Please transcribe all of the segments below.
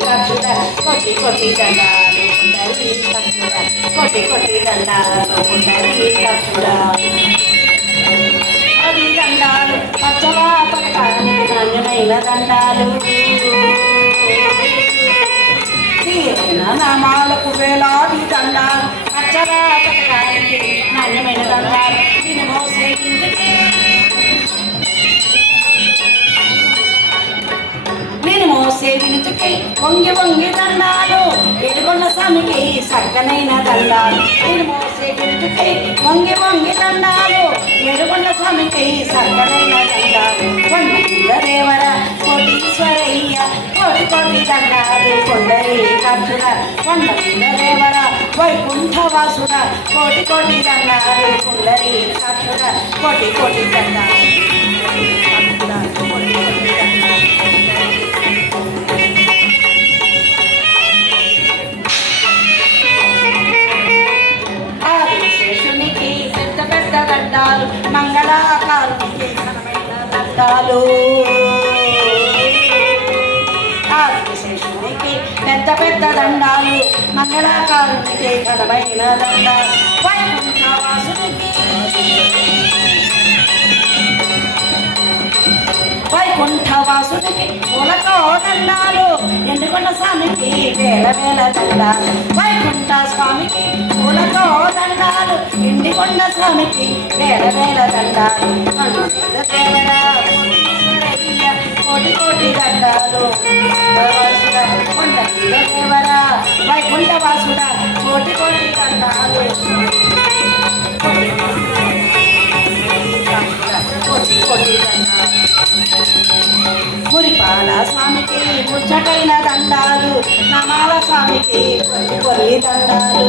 కక్షుడ కొట్టి కొట్టి దండాలు ఉండరి కక్షుడ కొట్టి కొట్టి దండాలు ఉండరి కక్షుడ అది దండాలు పచ్చలా పథకానికి నాణ్యమైన దండాలు తీరైన నామాలకు వేలాది దండాలు పచ్చలా పథకానికి నాణ్యమైన దండాలు దీని మోసే వినుతుకై వంగి వంగి దండాలు ఎడుగొండ స్వామికి సక్కనైన దండాలు నేను మోసే వినుతుకై వంగి వంగి దండాలు ఎడుగొండ స్వామికి సక్కనైన దండాలు కొండ దేవర కోటీశ్వరయ్య కోటి కోటి దండాలు కొండరి కక్షుడ కొండ దేవర వైకుంఠవాసుడ కోటి కోటి దండాలు కొండరి కక్షుడ కోటి కోటి దండాలు దండాలు మంగళాకారునికి ఘనమైన దండాలు ఆదిశేషునికి పెద్ద పెద్ద దండాలు మంగళాకారునికి ఘనమైన దండాలు వైకుంఠవాసునికి పూలతో దండాలు ఎండుకొండ స్వామికి వేల వేల దండాలు వైకుంఠ స్వామికి పూలతో దండాలు ఎండుకొండ స్వామికి వేల వేల దండాలు కోటి కోటి దండాలు కొండ దేవర వైకుంఠవాసుడ కోటి కోటి దండాలు కోటి కోటి దండాలు మురిపాల స్వామికి ముచ్చటైన దండాలు నమాల స్వామికి కొల్లి దండాలు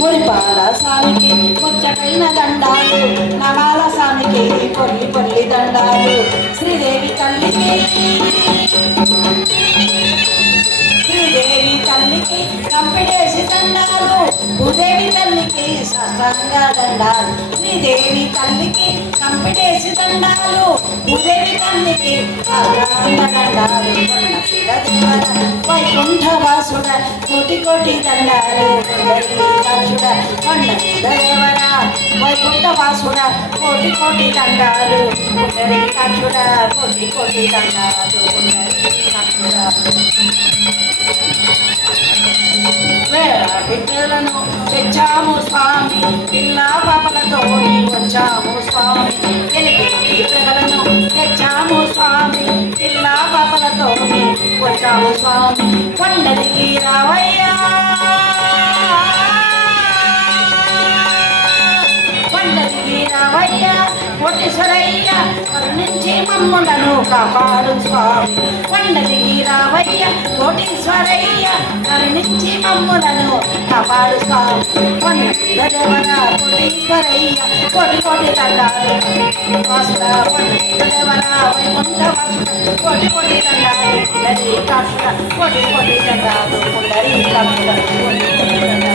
మురిపాల స్వామికి ముచ్చటైన దండాలు నమాల స్వామికి కొల్లి కొల్లి దండాలు శ్రీదేవి తల్లికి శ్రీదేవి తల్లికి కంపిడేసి దండాలు భూదేవి తల్లికి సాష్టాంగ దండాలు శ్రీదేవి తల్లికి కంపిడేసి దండాలు భూదేవి తల్లికి సాష్టాంగ దండాలు దేవర వైకుంఠవాసుడ కోటి కోటి దండాలు కక్షుడ కొండ దేవర వైకుంఠవాసుడ కోటి కోటి దండాలు కక్షుడ కోటి కోటి దండాలు కక్షుడ పిల్లలను తెచ్చాము స్వామి పిల్ల పాపలతో వచ్చాము స్వామి పిల్లలను తెచ్చాము స్వామి పిల్ల పాపలతో వచ్చాము స్వామి కొండలికి రావయ్యా కొండలికి రావయ్యా కోటేశ్వరయ్య కరుణించి మమ్ములను కాపాడు స్వామి కొండలికి రావయ్య కోటేశ్వరయ్య కరుణించి మమ్ములను కాపాడు స్వామి కొండ దేవర కోటేశ్వరయ్య కోటి కోటి దండాలు వాసుడ కొండ దేవర వైకుంఠ వాసుడ కోటి కోటి దండాలు కొండరి కాసుడ కోటి కోటి దండాలు కొండరి కాసుడ కోటి కోటి దండాలు